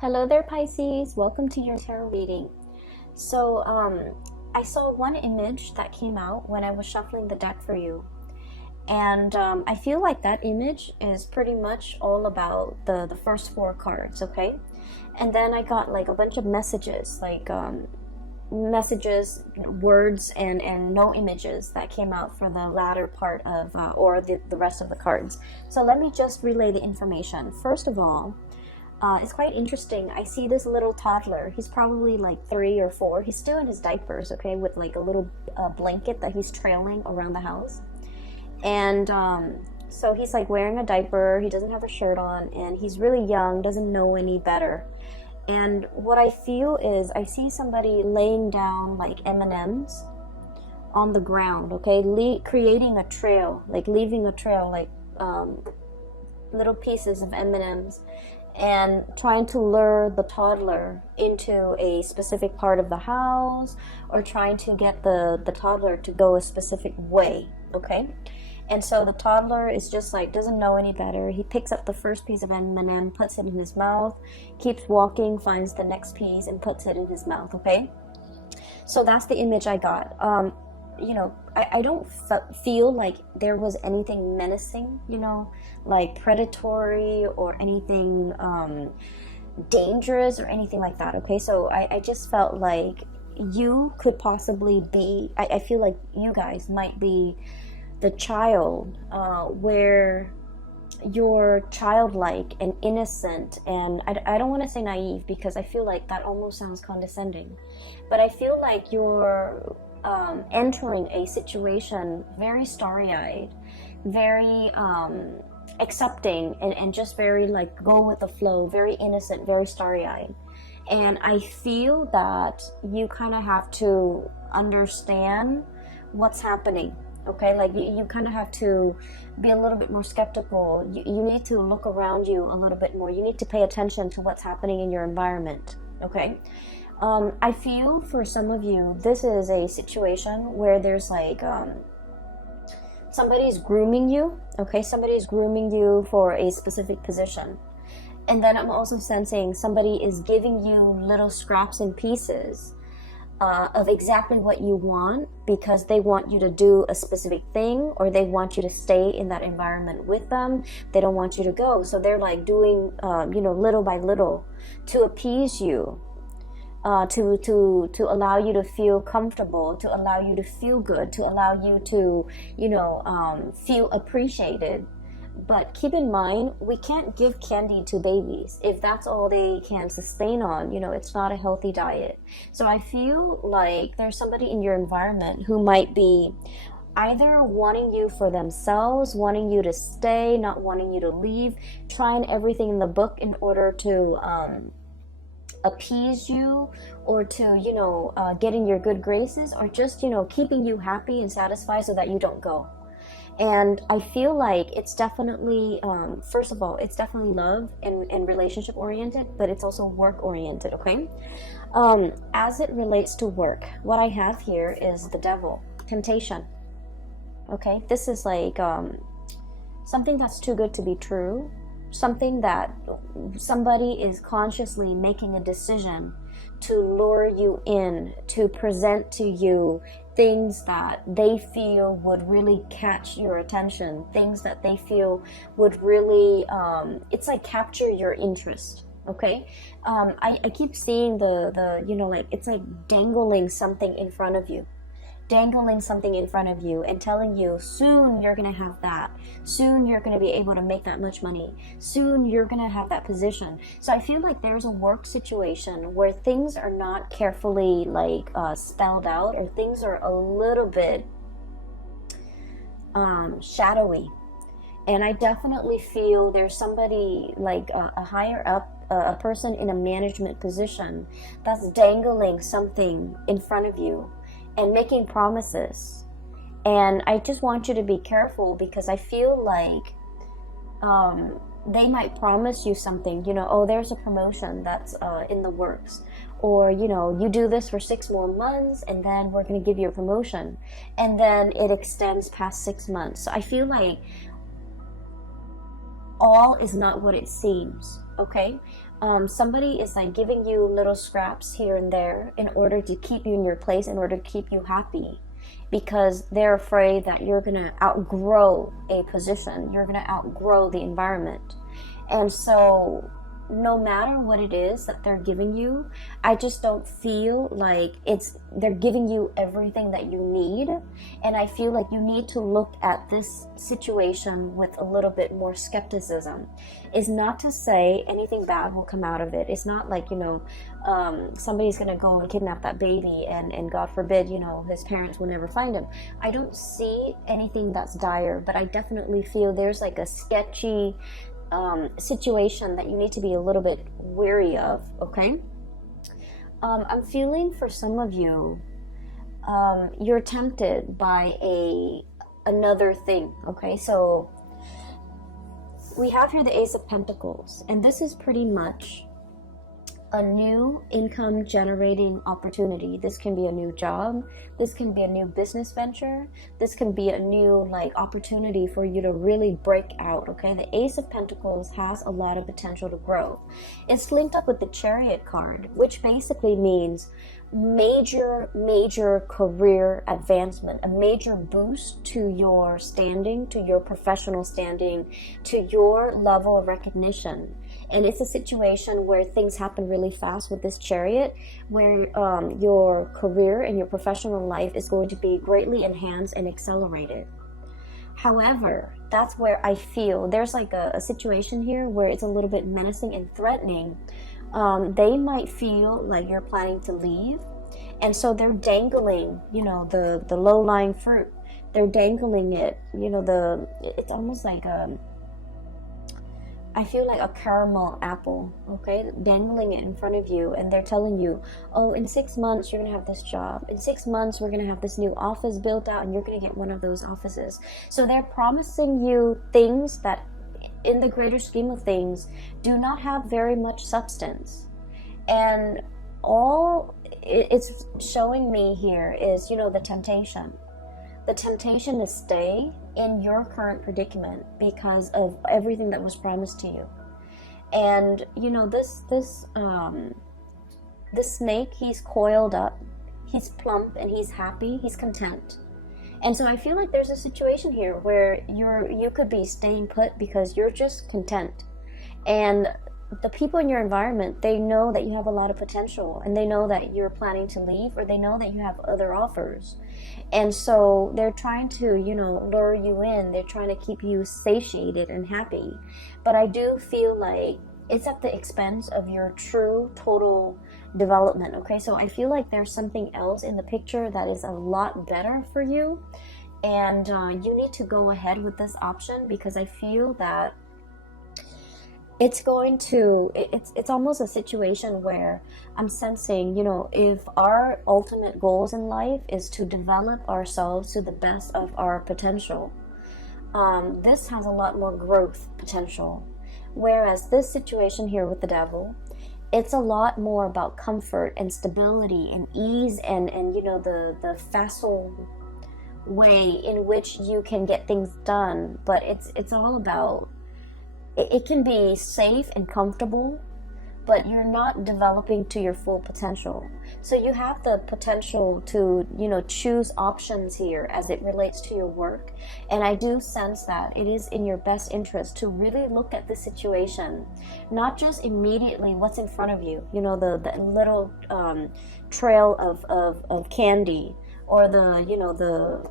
Hello there, Pisces. Welcome to your tarot reading. So, I saw one image that came out when I was shuffling the deck for you. And I feel like that image is pretty much all about the first four cards, okay? And then I got like a bunch of messages, messages, words, and no images that came out for the latter part of, or the rest of the cards. So let me just relay the information. First of all, it's quite interesting. I see this little toddler. He's probably like 3 or 4. He's still in his diapers, okay, with like a little blanket that he's trailing around the house. And so he's like wearing a diaper. He doesn't have a shirt on, and he's really young, doesn't know any better. And what I feel is I see somebody laying down like M&Ms on the ground, okay, creating a trail, like leaving a trail, like little pieces of M&Ms, and trying to lure the toddler into a specific part of the house, or trying to get the toddler to go a specific way, okay? And so the toddler is just like, doesn't know any better. He picks up the first piece of M&M, puts it in his mouth, keeps walking, finds the next piece, and puts it in his mouth, okay? So that's the image I got. You know, I don't feel like there was anything menacing, you know, like predatory or anything dangerous or anything like that, okay? So I just felt like you could possibly be, I feel like you guys might be the child where you're childlike and innocent, and I don't want to say naive because I feel like that almost sounds condescending, but I feel like you're entering a situation very starry-eyed, very accepting, and just very like go with the flow, very innocent, very starry-eyed. And I feel that you kind of have to understand what's happening, okay? Like you kind of have to be a little bit more skeptical. You need to look around you a little bit more. You need to pay attention to what's happening in your environment, okay? I feel for some of you, this is a situation where there's like somebody's grooming you, okay? Somebody's grooming you for a specific position. And then I'm also sensing somebody is giving you little scraps and pieces of exactly what you want, because they want you to do a specific thing, or they want you to stay in that environment with them. They don't want you to go. So they're like doing, you know, little by little to appease you. To allow you to feel comfortable, to allow you to feel good, to allow you to, you know, feel appreciated. But keep in mind, we can't give candy to babies if that's all they can sustain on. You know, it's not a healthy diet. So I feel like there's somebody in your environment who might be either wanting you for themselves, wanting you to stay, not wanting you to leave, trying everything in the book in order to appease you, or to, you know, get in your good graces, or just, you know, keeping you happy and satisfied so that you don't go. And I feel like it's definitely, first of all, it's definitely love and relationship oriented, but it's also work oriented, okay? As it relates to work, what I have here is the devil, temptation, okay? This is like something that's too good to be true, something that somebody is consciously making a decision to lure you in, to present to you things that they feel would really catch your attention, things that they feel would really, it's like capture your interest, okay? I keep seeing the you know, like it's like dangling something in front of you, and telling you soon you're gonna have that, soon you're gonna be able to make that much money, soon you're gonna have that position. So I feel like there's a work situation where things are not carefully like spelled out, or things are a little bit shadowy. And I definitely feel there's somebody like a higher up, a person in a management position that's dangling something in front of you and making promises. And I just want you to be careful, because I feel like they might promise you something, you know, oh, there's a promotion that's in the works, or, you know, you do this for 6 more months and then we're going to give you a promotion, and then it extends past 6 months. So I feel like all is not what it seems, okay? Somebody is like giving you little scraps here and there in order to keep you in your place, in order to keep you happy, because they're afraid that you're going to outgrow a position, you're going to outgrow the environment. And so no matter what it is that they're giving you, I just don't feel like they're giving you everything that you need. And I feel like you need to look at this situation with a little bit more skepticism. It's not to say anything bad will come out of it. It's not like, somebody's gonna go and kidnap that baby and God forbid, his parents will never find him. I don't see anything that's dire, but I definitely feel there's like a sketchy situation that you need to be a little bit wary of, okay? I'm feeling for some of you, you're tempted by another thing, okay? So we have here the Ace of Pentacles, and this is pretty much a new income generating opportunity. This can be a new job, this can be a new business venture, this can be a new opportunity for you to really break out, okay? The Ace of Pentacles has a lot of potential to grow. It's linked up with the Chariot card, which basically means major career advancement, a major boost to your standing, to your professional standing, to your level of recognition. And it's a situation where things happen really fast with this Chariot, where your career and your professional life is going to be greatly enhanced and accelerated. However, that's where I feel there's like a situation here where it's a little bit menacing and threatening. They might feel like you're planning to leave, and so they're dangling, the low-lying fruit. They're dangling it, it's almost like I feel like a caramel apple, okay, dangling it in front of you, and they're telling you, oh, in 6 months you're gonna have this job, in 6 months we're gonna have this new office built out and you're gonna get one of those offices. So they're promising you things that in the greater scheme of things do not have very much substance. And all it's showing me here is, the temptation. The temptation to stay in your current predicament because of everything that was promised to you. And this snake, he's coiled up, he's plump, and he's happy, he's content. And so I feel like there's a situation here where you could be staying put because you're just content. And the people in your environment, they know that you have a lot of potential, and they know that you're planning to leave, or they know that you have other offers. And so they're trying to, lure you in. They're trying to keep you satiated and happy. But I do feel like it's at the expense of your true, total development, okay? So I feel like there's something else in the picture that is a lot better for you. And you need to go ahead with this option, because I feel that it's almost a situation where I'm sensing, if our ultimate goals in life is to develop ourselves to the best of our potential, this has a lot more growth potential. Whereas this situation here with the Devil, it's a lot more about comfort and stability and ease and the facile way in which you can get things done. But it's all about, it can be safe and comfortable, but you're not developing to your full potential. So you have the potential to, choose options here as it relates to your work. And I do sense that it is in your best interest to really look at the situation, not just immediately what's in front of you, the little trail of candy, or the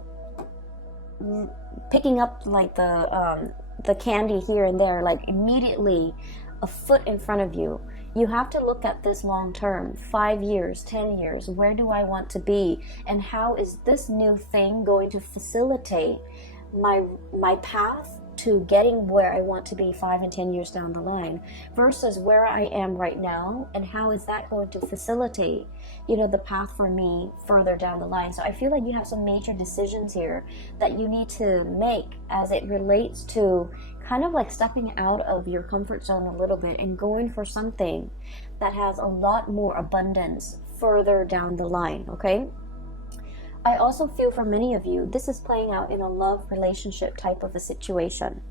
picking up like the candy here and there, like immediately a foot in front of you. You have to look at this long term, 5 years, 10 years. Where do I want to be? And how is this new thing going to facilitate my path to getting where I want to be 5 and 10 years down the line, versus where I am right now, and how is that going to facilitate, the path for me further down the line. So I feel like you have some major decisions here that you need to make as it relates to kind of like stepping out of your comfort zone a little bit and going for something that has a lot more abundance further down the line, okay? I also feel for many of you, this is playing out in a love relationship type of a situation.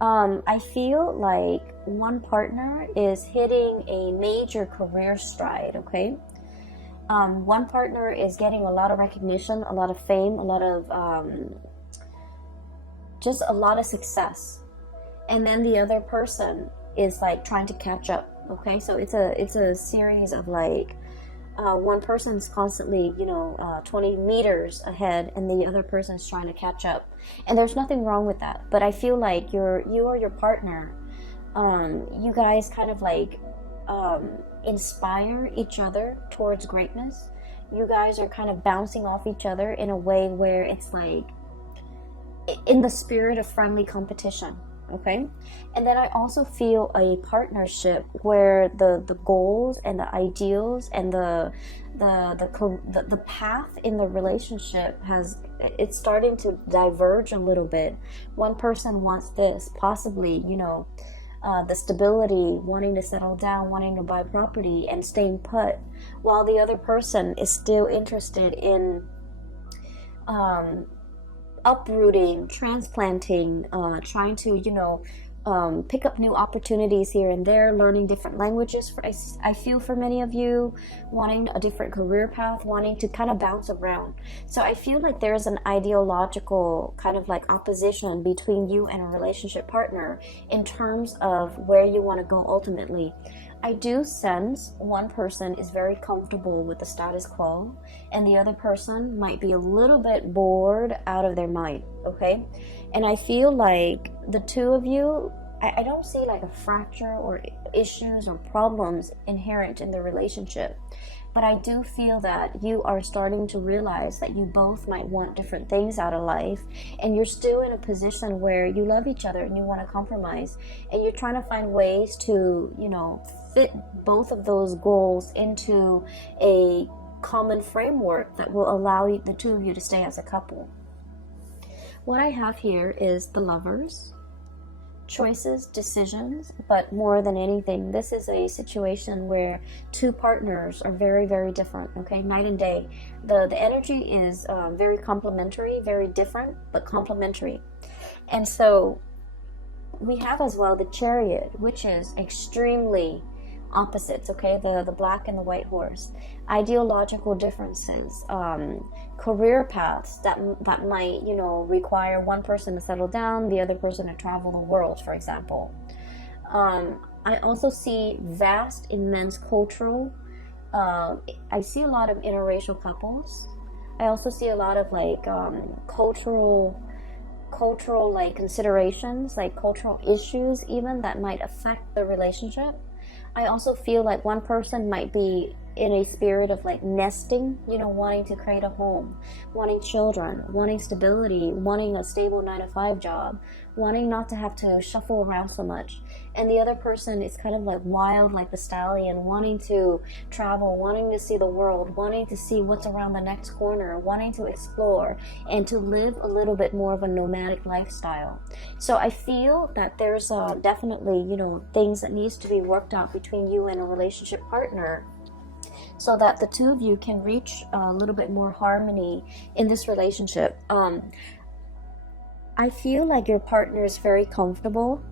I feel like one partner is hitting a major career stride, okay? One partner is getting a lot of recognition, a lot of fame, a lot of just a lot of success, and then the other person is like trying to catch up. Okay, so it's a series of like one person's constantly 20 meters ahead, and the other person is trying to catch up, and there's nothing wrong with that. But I feel like you or your partner, you guys kind of like inspire each other towards greatness. You guys are kind of bouncing off each other in a way where it's like in the spirit of friendly competition, okay? And then I also feel a partnership where the goals and the ideals and the path in the relationship it's starting to diverge a little bit. One person wants this, possibly, the stability, wanting to settle down, wanting to buy property and staying put, while the other person is still interested in uprooting, transplanting, trying to, pick up new opportunities here and there, learning different languages. I feel for many of you, wanting a different career path, wanting to kind of bounce around. So I feel like there's an ideological kind of like opposition between you and a relationship partner in terms of where you want to go ultimately. I do sense one person is very comfortable with the status quo, and the other person might be a little bit bored out of their mind, okay? And I feel like the two of you, I don't see like a fracture or issues or problems inherent in the relationship. But I do feel that you are starting to realize that you both might want different things out of life, and you're still in a position where you love each other and you want to compromise, and you're trying to find ways to, fit both of those goals into a common framework that will allow the two of you to stay as a couple. What I have here is the Lovers. Choices, decisions, but more than anything, this is a situation where two partners are very, very different, okay? Night and day. The energy is very complementary, very different, but complementary. And so we have as well the Chariot, which is extremely opposites, okay? The black and the white horse. Ideological differences, career paths that might, require one person to settle down, the other person to travel the world, for example. I also see vast, immense cultural, I see a lot of interracial couples. I also see a lot of like cultural like considerations, like cultural issues even that might affect the relationship. I also feel like one person might be in a spirit of like nesting, wanting to create a home, wanting children, wanting stability, wanting a stable 9-to-5 job, wanting not to have to shuffle around so much. And the other person is kind of like wild, like the stallion, wanting to travel, wanting to see the world, wanting to see what's around the next corner, wanting to explore and to live a little bit more of a nomadic lifestyle. So I feel that there's definitely, things that needs to be worked out between you and a relationship partner, so that the two of you can reach a little bit more harmony in this relationship. I feel like your partner is very comfortable.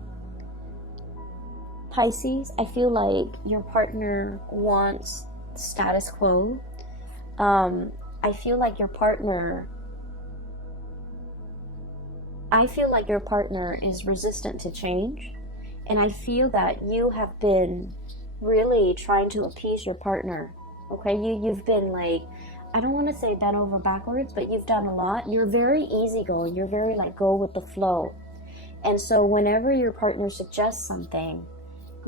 Pisces, I feel like your partner wants status quo. I feel like your partner is resistant to change. And I feel that you have been really trying to appease your partner. Okay, you've been like, I don't want to say bent over backwards, but you've done a lot. You're very easygoing. You're very like go with the flow. And so whenever your partner suggests something,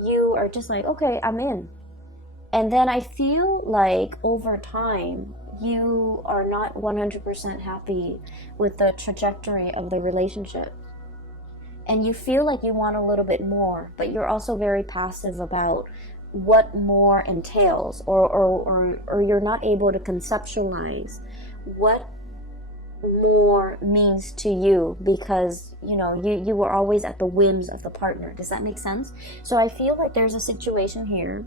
you are just like, okay, I'm in. And then I feel like over time, you are not 100% happy with the trajectory of the relationship. And you feel like you want a little bit more, but you're also very passive about what more entails, or you're not able to conceptualize what more means to you, because you were always at the whims of the partner. Does that make sense? So I feel like there's a situation here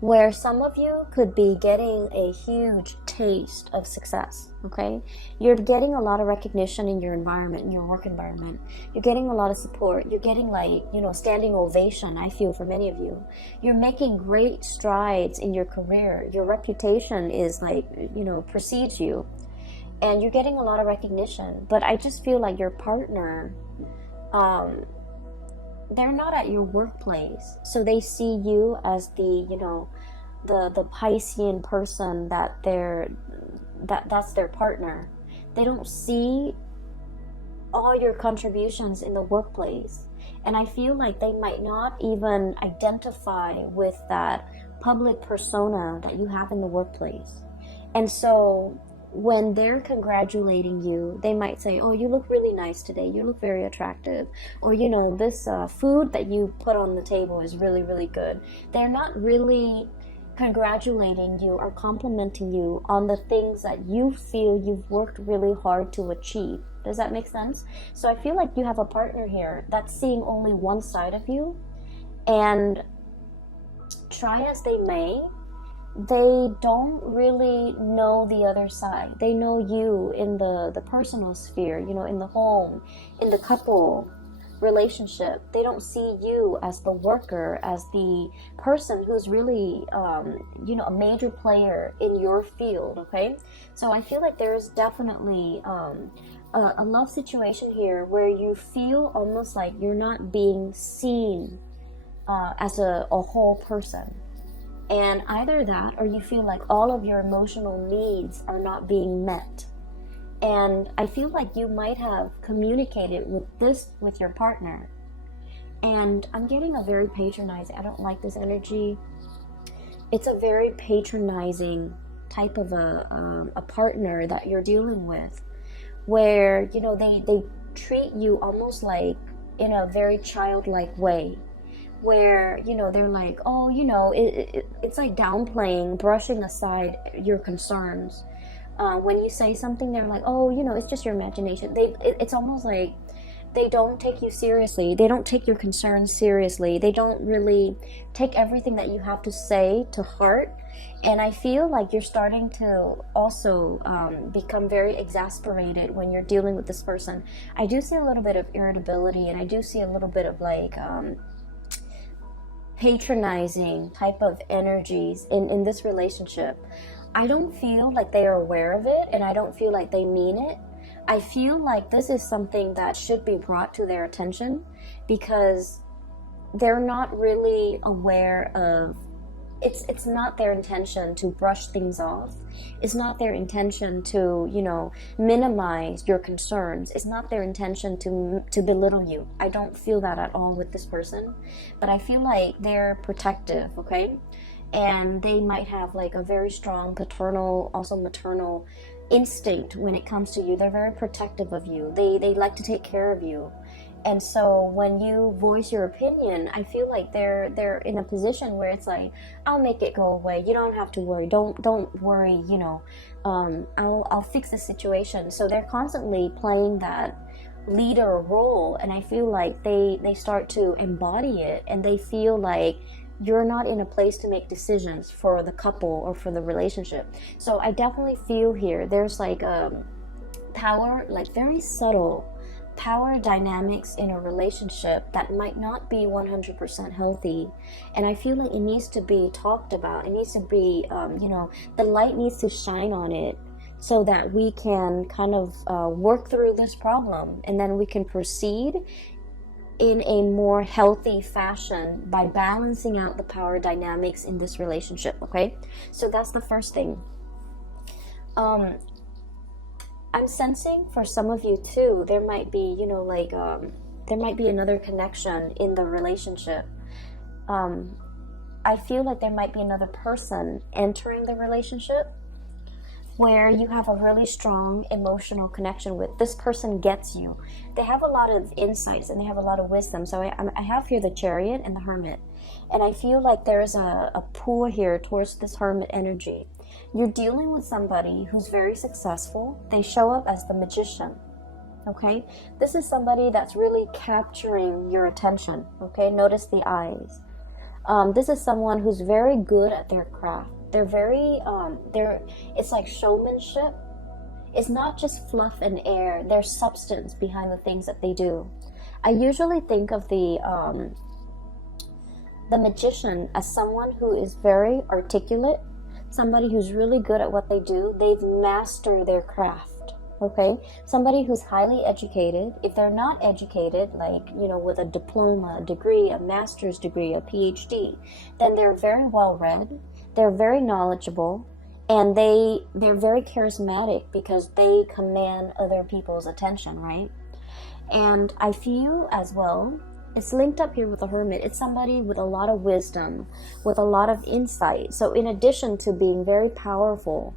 where some of you could be getting a huge taste of success, okay? You're getting a lot of recognition in your environment, in your work environment. You're getting a lot of support. You're getting, like, you know, standing ovation, I feel, for many of you. You're making great strides in your career. Your reputation is, like, you know, precedes you. And you're getting a lot of recognition. But I just feel like your partner, they're not at your workplace. So they see you as the, you know, the Piscean person that's their partner. They don't see all your contributions in the workplace. And I feel like they might not even identify with that public persona that you have in the workplace. And so when they're congratulating you, they might say, oh, you look really nice today. You look very attractive. Or, you know, this food that you put on the table is really, really good. They're not really congratulating you or complimenting you on the things that you feel you've worked really hard to achieve. Does that make sense? So I feel like you have a partner here that's seeing only one side of you, and try as they may, they don't really know the other side. They know you in the personal sphere, you know, in the home, in the couple relationship. They don't see you as the worker, as the person who's really, you know, a major player in your field, okay? So I feel like there's definitely a love situation here where you feel almost like you're not being seen as a whole person. And either that, or you feel like all of your emotional needs are not being met. And I feel like you might have communicated with your partner. And I'm getting a very patronizing, I don't like this energy. It's a very patronizing type of a partner that you're dealing with, where, you know, they treat you almost like in a very childlike way, where, you know, they're like, oh, you know, it's like downplaying, brushing aside your concerns. When you say something, they're like, oh, you know, it's just your imagination. It's almost like they don't take you seriously. They don't take your concerns seriously. They don't really take everything that you have to say to heart. And I feel like you're starting to also become very exasperated when you're dealing with this person. I do see a little bit of irritability, and I do see a little bit of like patronizing type of energies in this relationship. I don't feel like they are aware of it, and I don't feel like they mean it. I feel like this is something that should be brought to their attention, because they're not really aware of it's not their intention to brush things off. It's not their intention to, you know, minimize your concerns. It's not their intention to belittle you. I don't feel that at all with this person, but I feel like they're protective, okay? And they might have like a very strong paternal, also maternal instinct when it comes to you. They're very protective of you. They like to take care of you. And so when you voice your opinion, I feel like they're in a position where it's like, I'll make it go away. You don't have to worry. Don't worry, you know. I'll fix the situation. So they're constantly playing that leader role, and I feel like they start to embody it, and they feel like you're not in a place to make decisions for the couple or for the relationship. So I definitely feel here there's like a power, like very subtle power dynamics in a relationship that might not be 100% healthy. And I feel like it needs to be talked about. It needs to be, you know, the light needs to shine on it, so that we can kind of work through this problem, and then we can proceed in a more healthy fashion by balancing out the power dynamics in this relationship, okay? So that's the first thing. I'm sensing for some of you too, there might be, you know, like, there might be another connection in the relationship. I feel like there might be another person entering the relationship where you have a really strong emotional connection with. This person gets you. They have a lot of insights and they have a lot of wisdom. So I have here the Chariot and the Hermit. And I feel like there's a pull here towards this Hermit energy. You're dealing with somebody who's very successful. They show up as the Magician. Okay? This is somebody that's really capturing your attention. Okay? Notice the eyes. This is someone who's very good at their craft. They're very, it's like showmanship. It's not just fluff and air. There's substance behind the things that they do. I usually think of the magician as someone who is very articulate, somebody who's really good at what they do. They've mastered their craft, okay? Somebody who's highly educated. If they're not educated, like, you know, with a diploma, a degree, a master's degree, a PhD, then they're very well read, they're very knowledgeable, and they're very charismatic because they command other people's attention, right? And I feel as well, it's linked up here with the hermit. It's somebody with a lot of wisdom, with a lot of insight. So in addition to being very powerful,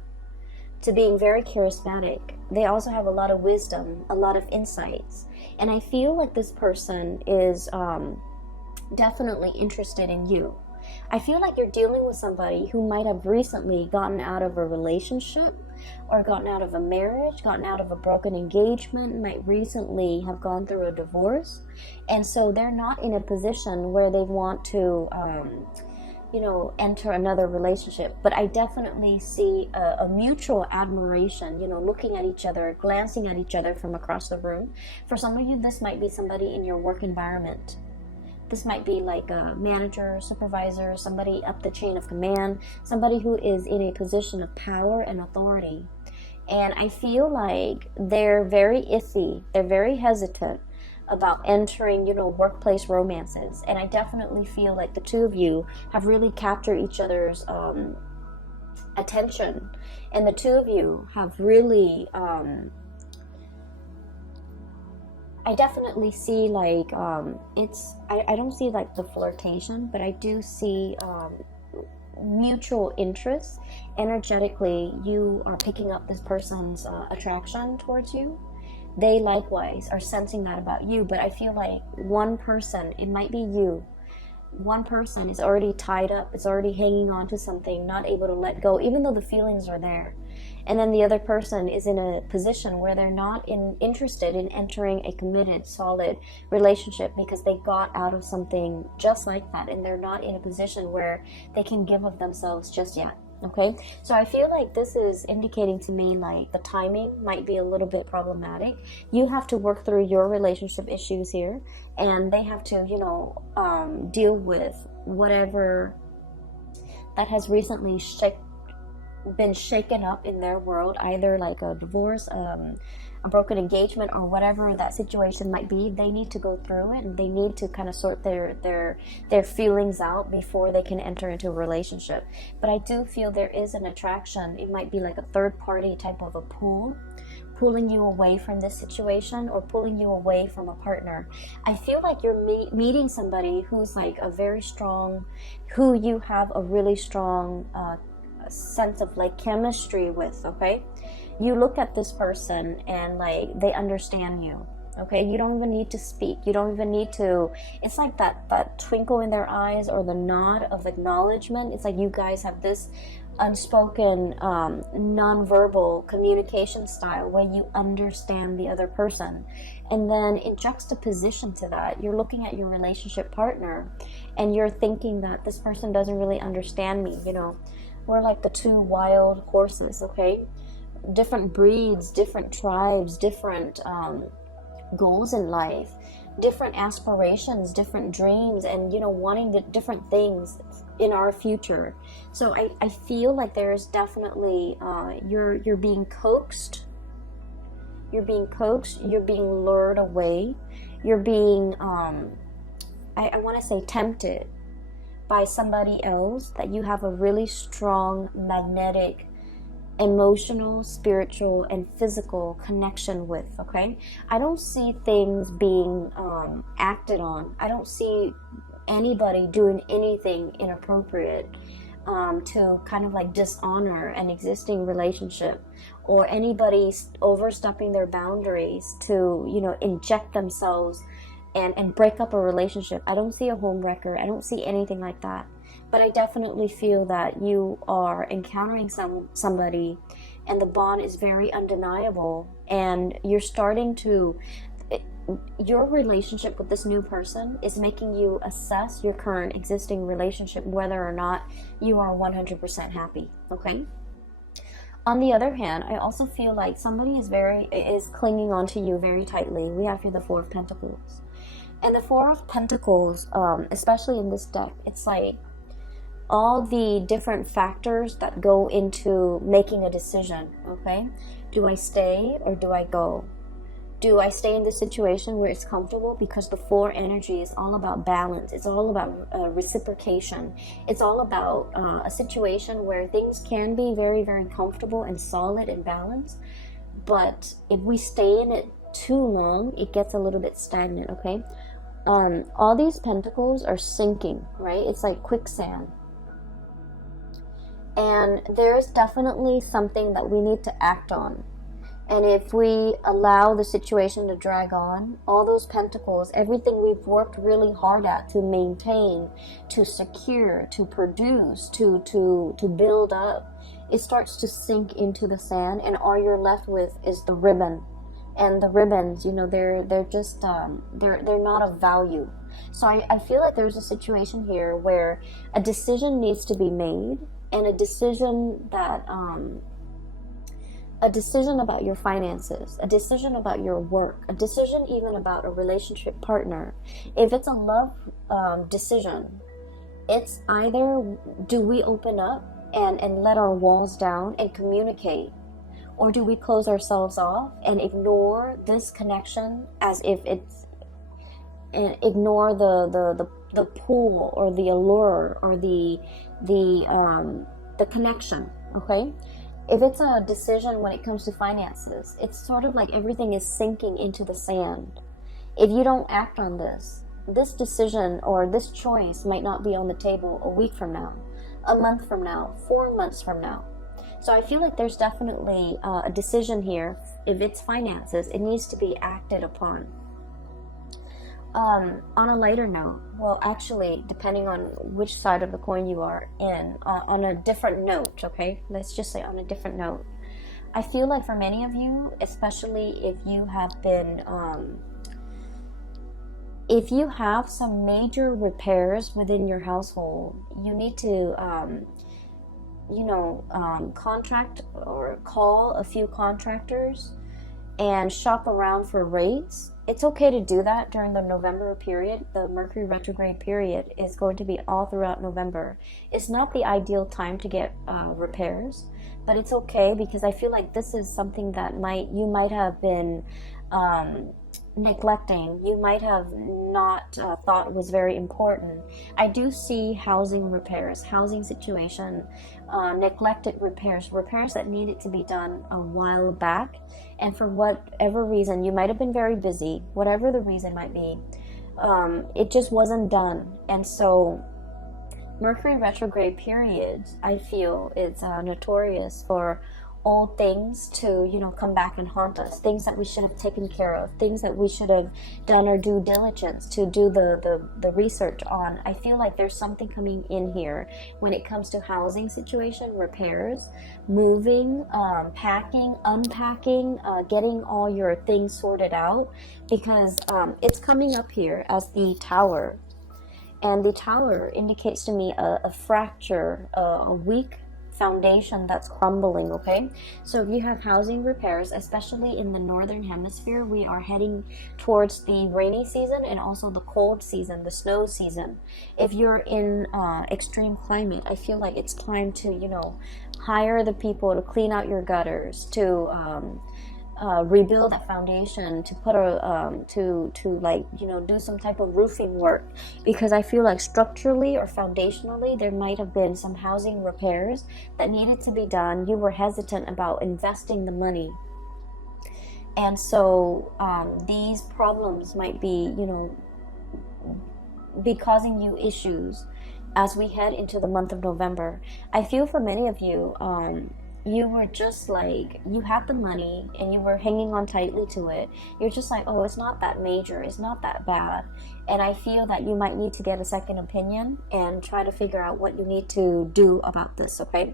to being very charismatic, they also have a lot of wisdom, a lot of insights. And I feel like this person is definitely interested in you. I feel like you're dealing with somebody who might have recently gotten out of a relationship or gotten out of a marriage, gotten out of a broken engagement, might recently have gone through a divorce. And so they're not in a position where they want to, you know, enter another relationship. But I definitely see a mutual admiration, you know, looking at each other, glancing at each other from across the room. For some of you, this might be somebody in your work environment. This might be like a manager, supervisor, somebody up the chain of command, somebody who is in a position of power and authority. And I feel like they're very iffy, they're very hesitant about entering, you know, workplace romances. And I definitely feel like the two of you have really captured each other's attention. And the two of you have really... I definitely see like I don't see like the flirtation, but I do see mutual interest. Energetically, you are picking up this person's attraction towards you. They likewise are sensing that about you, but I feel like one person, it might be you, one person is already tied up, is already hanging on to something, not able to let go, even though the feelings are there. And then the other person is in a position where they're not interested in entering a committed, solid relationship because they got out of something just like that, and they're not in a position where they can give of themselves just yet. Okay, so I feel like this is indicating to me like the timing might be a little bit problematic. You have to work through your relationship issues here, and they have to, you know, deal with whatever that has recently been shaken up in their world, either like a divorce, a broken engagement, or whatever that situation might be. They need to go through it, and they need to kind of sort their feelings out before they can enter into a relationship. But I do feel there is an attraction. It might be like a third party type of a pull, pulling you away from this situation or pulling you away from a partner. I feel like you're meeting somebody who's like a very strong, who you have a really strong sense of like chemistry with. Okay, you look at this person and like they understand you. Okay, you don't even need to speak, you don't even need to, it's like that twinkle in their eyes or the nod of acknowledgement. It's like you guys have this unspoken non-verbal communication style where you understand the other person. And then in juxtaposition to that, you're looking at your relationship partner and you're thinking that this person doesn't really understand me. You know, we're like the two wild horses. Okay, different breeds, different tribes, different goals in life, different aspirations, different dreams, and, you know, wanting the different things in our future. So I feel like there's definitely you're being coaxed, you're being lured away, you're being I want to say tempted by somebody else that you have a really strong magnetic, emotional, spiritual, and physical connection with. Okay, I don't see things being acted on. I don't see anybody doing anything inappropriate to kind of like dishonor an existing relationship, or anybody overstepping their boundaries to, you know, inject themselves and break up a relationship. I don't see a home wrecker. I don't see anything like that. But I definitely feel that you are encountering somebody and the bond is very undeniable, and you're starting to, your relationship with this new person is making you assess your current existing relationship, whether or not you are 100% happy, okay? On the other hand, I also feel like somebody is clinging on to you very tightly. We have here the Four of Pentacles. And the Four of Pentacles, especially in this deck, it's like all the different factors that go into making a decision, okay? Do I stay or do I go? Do I stay in this situation where it's comfortable? Because the four energy is all about balance. It's all about reciprocation. It's all about a situation where things can be very, very comfortable and solid and balanced. But if we stay in it too long, it gets a little bit stagnant, okay? All these pentacles are sinking, right? It's like quicksand. And there's definitely something that we need to act on. And if we allow the situation to drag on, all those pentacles, everything we've worked really hard at to maintain, to secure, to produce, to build up, it starts to sink into the sand, and all you're left with is the ribbon. And the ribbons, you know, they're just they're not of value. So I feel like there's a situation here where a decision needs to be made, and a decision that a decision about your finances, a decision about your work, a decision even about a relationship partner. If it's a love decision, it's either do we open up and let our walls down and communicate, or do we close ourselves off and ignore this connection as if it's, and ignore the pull or the allure or the connection, okay? If it's a decision when it comes to finances, it's sort of like everything is sinking into the sand. If you don't act on this decision or this choice might not be on the table a week from now, a month from now, 4 months from now. So I feel like there's definitely a decision here. If it's finances, it needs to be acted upon. On a lighter note, well, actually, depending on which side of the coin you are in, on a different note, okay? Let's just say on a different note. I feel like for many of you, especially if you have been, if you have some major repairs within your household, you need to, contract or call a few contractors and shop around for rates. It's okay to do that during the November period. The Mercury retrograde period is going to be all throughout November. It's not the ideal time to get repairs, but it's okay because I feel like this is something that you might have been neglecting. You might have not thought was very important. I do see housing repairs, housing situation, neglected repairs that needed to be done a while back, and for whatever reason, you might have been very busy, whatever the reason might be, it just wasn't done. And so Mercury retrograde periods, I feel, is notorious for old things to, come back and haunt us, things that we should have taken care of, things that we should have done our due diligence to do the research on. I feel like there's something coming in here when it comes to housing situation, repairs, moving, packing, unpacking, getting all your things sorted out, because it's coming up here as the Tower, and the Tower indicates to me a fracture, a weak foundation that's crumbling, okay? So if you have housing repairs, especially in the northern hemisphere, we are heading towards the rainy season and also the cold season, the snow season. If you're in extreme climate, I feel like it's time to, hire the people to clean out your gutters, to rebuild that foundation, to put do some type of roofing work, because I feel like structurally or foundationally there might have been some housing repairs that needed to be done. You were hesitant about investing the money, and so these problems might be causing you issues as we head into the month of November. I feel for many of you, you were just like, you had the money and you were hanging on tightly to it. You're just like, oh, it's not that major, it's not that bad. And I feel that you might need to get a second opinion and try to figure out what you need to do about this, okay?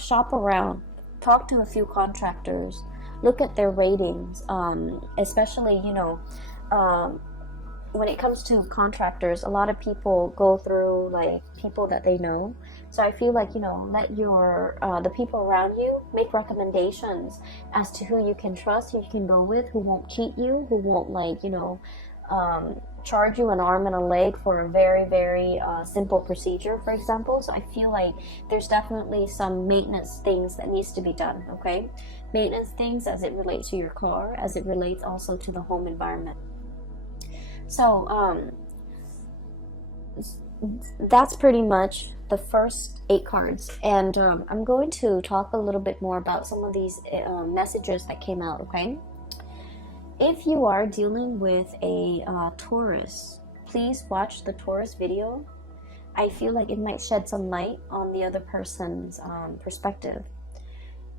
Shop around, talk to a few contractors, look at their ratings, especially, when it comes to contractors, a lot of people go through like people that they know. So I feel like, you know, let your the people around you make recommendations as to who you can trust, who you can go with, who won't cheat you, who won't, like, you know, charge you an arm and a leg for a very, very simple procedure, for example. So I feel like there's definitely some maintenance things that needs to be done, okay? Maintenance things as it relates to your car, as it relates also to the home environment. So that's pretty much the first 8 cards, and I'm going to talk a little bit more about some of these messages that came out, okay? If you are dealing with a Taurus, please watch the Taurus video. I feel like it might shed some light on the other person's perspective.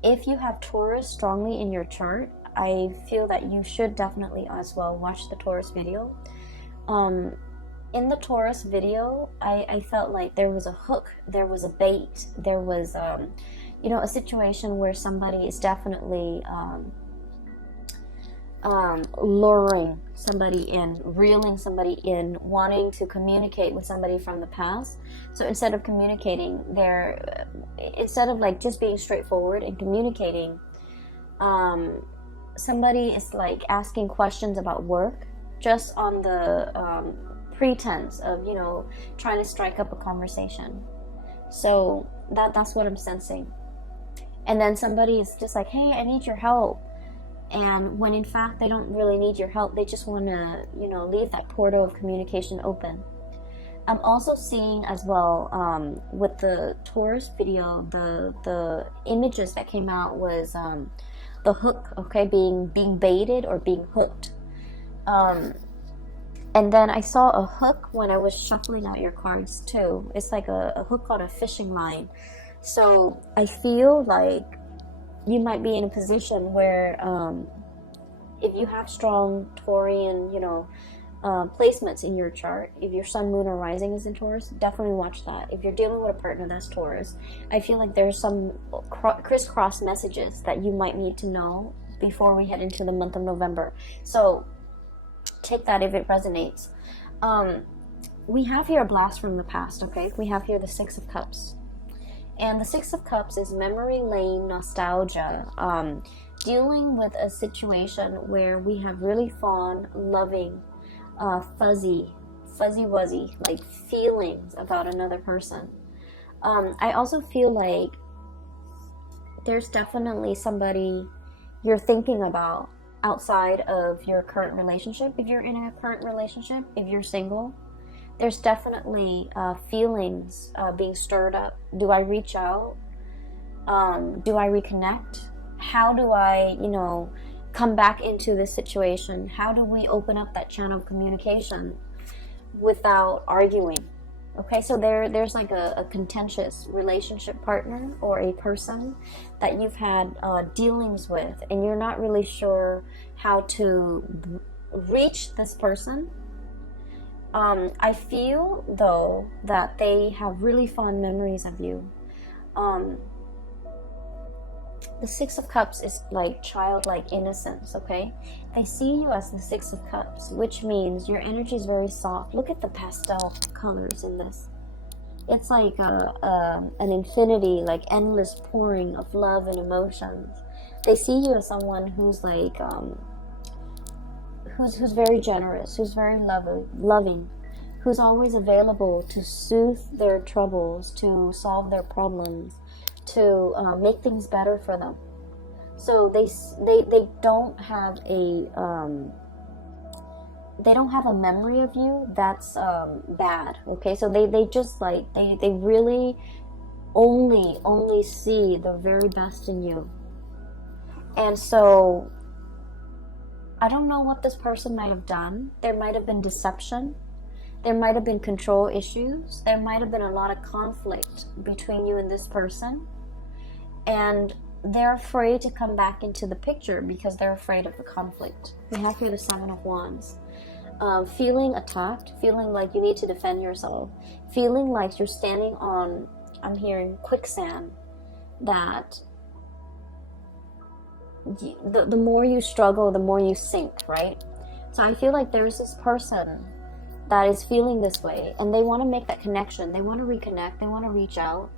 If you have Taurus strongly in your chart, I feel that you should definitely as well watch the Taurus video. In the Taurus video, I felt like there was a hook, there was a bait, there was, you know, a situation where somebody is definitely luring somebody in, reeling somebody in, wanting to communicate with somebody from the past. So instead of communicating, instead of like just being straightforward and communicating, somebody is like asking questions about work, just on the pretense of, you know, trying to strike up a conversation. So that's what I'm sensing. And then somebody is just like, hey, I need your help. And when in fact they don't really need your help, they just want to, you know, leave that portal of communication open. I'm also seeing as well, with the Taurus video, the images that came out was the hook, okay, being baited or being hooked. And then I saw a hook when I was shuffling out your cards too. It's like a hook on a fishing line. So I feel like you might be in a position where if you have strong Taurian, you know, placements in your chart, if your sun, moon, or rising is in Taurus, definitely watch that. If you're dealing with a partner that's Taurus, I feel like there's some crisscross messages that you might need to know before we head into the month of November. So take that if it resonates. We have here a blast from the past, okay? We have here the 6 of Cups. And the 6 of Cups is memory lane nostalgia. Dealing with a situation where we have really fond, loving, fuzzy-wuzzy, like feelings about another person. I also feel like there's definitely somebody you're thinking about outside of your current relationship. If you're in a current relationship, if you're single, there's definitely feelings being stirred up. Do I reach out? Do I reconnect? How do I, you know, come back into this situation? How do we open up that channel of communication without arguing? Okay, so there's like a contentious relationship partner or a person that you've had dealings with, and you're not really sure how to reach this person. I feel, though, that they have really fond memories of you. The 6 of Cups is like childlike innocence, okay? They see you as the 6 of Cups, which means your energy is very soft. Look at the pastel colors in this. It's like an infinity, like endless pouring of love and emotions. They see you as someone who's like, who's very generous, who's very loving, who's always available to soothe their troubles, to solve their problems, to make things better for them. So they don't have a memory of you that's bad. Okay, so they just like they really only see the very best in you. And so I don't know what this person might have done. There might have been deception. There might have been control issues. There might have been a lot of conflict between you and this person. And they're afraid to come back into the picture because they're afraid of the conflict. We have here the 7 of Wands. Feeling attacked, feeling like you need to defend yourself, feeling like you're standing on, I'm hearing quicksand, that the more you struggle, the more you sink, right? So I feel like there's this person that is feeling this way, and they want to make that connection. They want to reconnect. They want to reach out.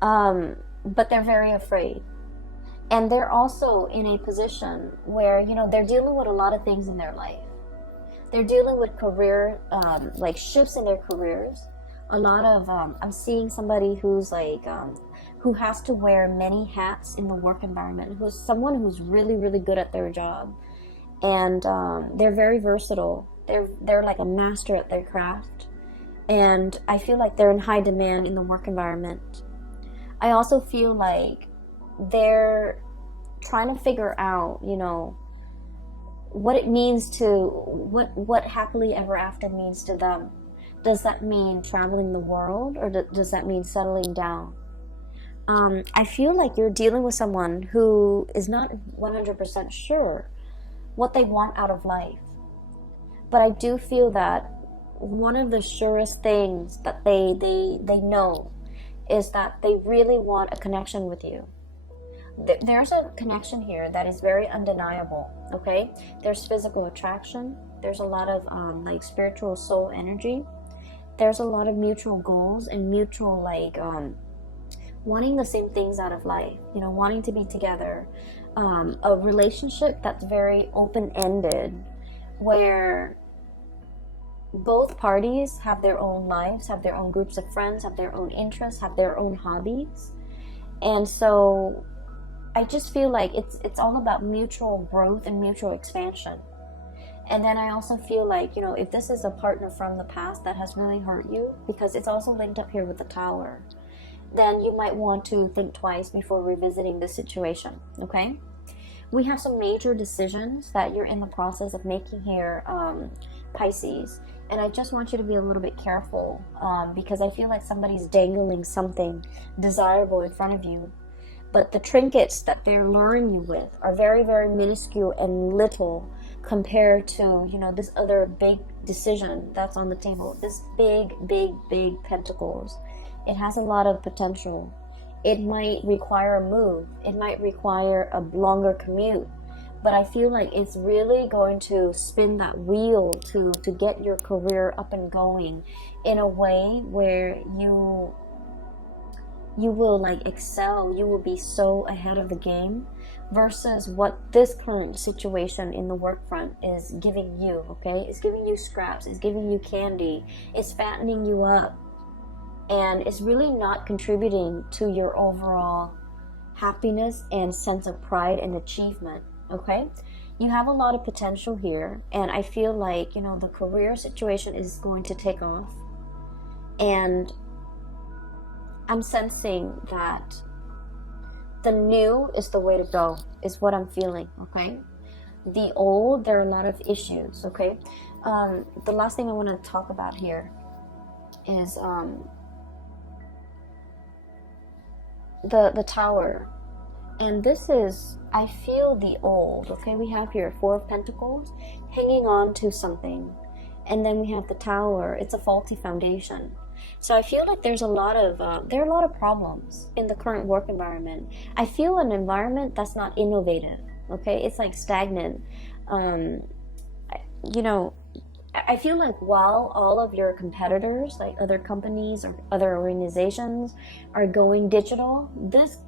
But they're very afraid. And they're also in a position where, you know, they're dealing with a lot of things in their life. They're dealing with career, like shifts in their careers. A lot of, I'm seeing somebody who's like, who has to wear many hats in the work environment, who's someone who's really, really good at their job. And they're very versatile. They're like a master at their craft. And I feel like they're in high demand in the work environment. I also feel like they're trying to figure out, you know, what it means to, what happily ever after means to them. Does that mean traveling the world, or does that mean settling down? I feel like you're dealing with someone who is not 100% sure what they want out of life. But I do feel that one of the surest things that they know is that they really want a connection with you. There's a connection here that is very undeniable, okay? There's physical attraction. There's a lot of like spiritual soul energy. There's a lot of mutual goals and mutual like wanting the same things out of life, you know, wanting to be together. A relationship that's very open-ended, where both parties have their own lives, have their own groups of friends, have their own interests, have their own hobbies. And so I just feel like it's all about mutual growth and mutual expansion. And then I also feel like, you know, if this is a partner from the past that has really hurt you, because it's also linked up here with the Tower, then you might want to think twice before revisiting the situation, okay? We have some major decisions that you're in the process of making here, Pisces. And I just want you to be a little bit careful, because I feel like somebody's dangling something desirable in front of you. But the trinkets that they're luring you with are very, very minuscule and little compared to, you know, this other big decision that's on the table. This big, big, big pentacles. It has a lot of potential. It might require a move. It might require a longer commute. But I feel like it's really going to spin that wheel to get your career up and going in a way where you will like excel. You will be so ahead of the game versus what this current situation in the work front is giving you, okay? It's giving you scraps. It's giving you candy. It's fattening you up. And it's really not contributing to your overall happiness and sense of pride and achievement, okay? You have a lot of potential here, and I feel like, you know, the career situation is going to take off. And I'm sensing that the new is the way to go, is what I'm feeling, okay? The old, there are a lot of issues, okay? The last thing I want to talk about here is the Tower. And this is, I feel the old, okay? We have here 4 of Pentacles hanging on to something. And then we have the Tower. It's a faulty foundation. So I feel like there's a lot of, there are a lot of problems in the current work environment. I feel an environment that's not innovative, okay? It's like stagnant. You know, I feel like while all of your competitors, like other companies or other organizations, are going digital, this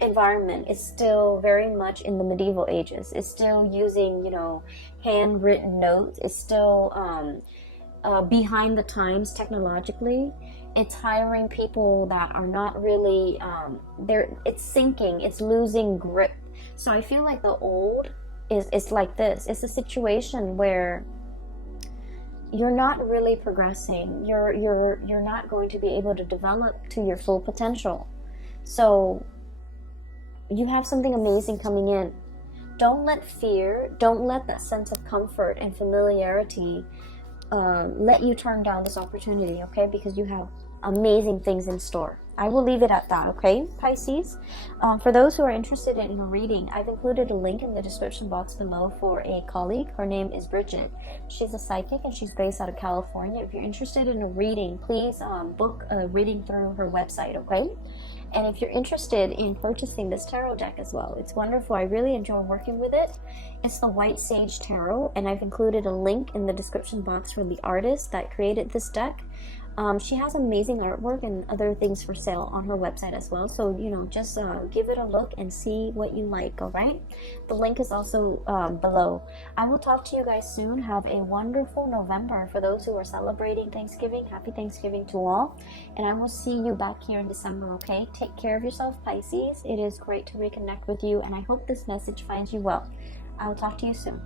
environment is still very much in the medieval ages. It's still using, you know, handwritten notes. It's still behind the times technologically. It's hiring people that are not really, it's sinking, it's losing grip. So I feel like the old is like this. It's a situation where you're not really progressing. You're not going to be able to develop to your full potential. So you have something amazing coming in. Don't let fear, don't let that sense of comfort and familiarity let you turn down this opportunity, okay? Because you have amazing things in store. I will leave it at that, okay, Pisces? For those who are interested in a reading, I've included a link in the description box below for a colleague. Her name is Bridget. She's a psychic and she's based out of California. If you're interested in a reading, please book a reading through her website, okay? And if you're interested in purchasing this tarot deck as well, it's wonderful. I really enjoy working with it. It's the White Sage Tarot, and I've included a link in the description box for the artist that created this deck. She has amazing artwork and other things for sale on her website as well. So, you know, just give it a look and see what you like, all right? The link is also below. I will talk to you guys soon. Have a wonderful November. For those who are celebrating Thanksgiving, happy Thanksgiving to all. And I will see you back here in December, okay? Take care of yourself, Pisces. It is great to reconnect with you, and I hope this message finds you well. I will talk to you soon.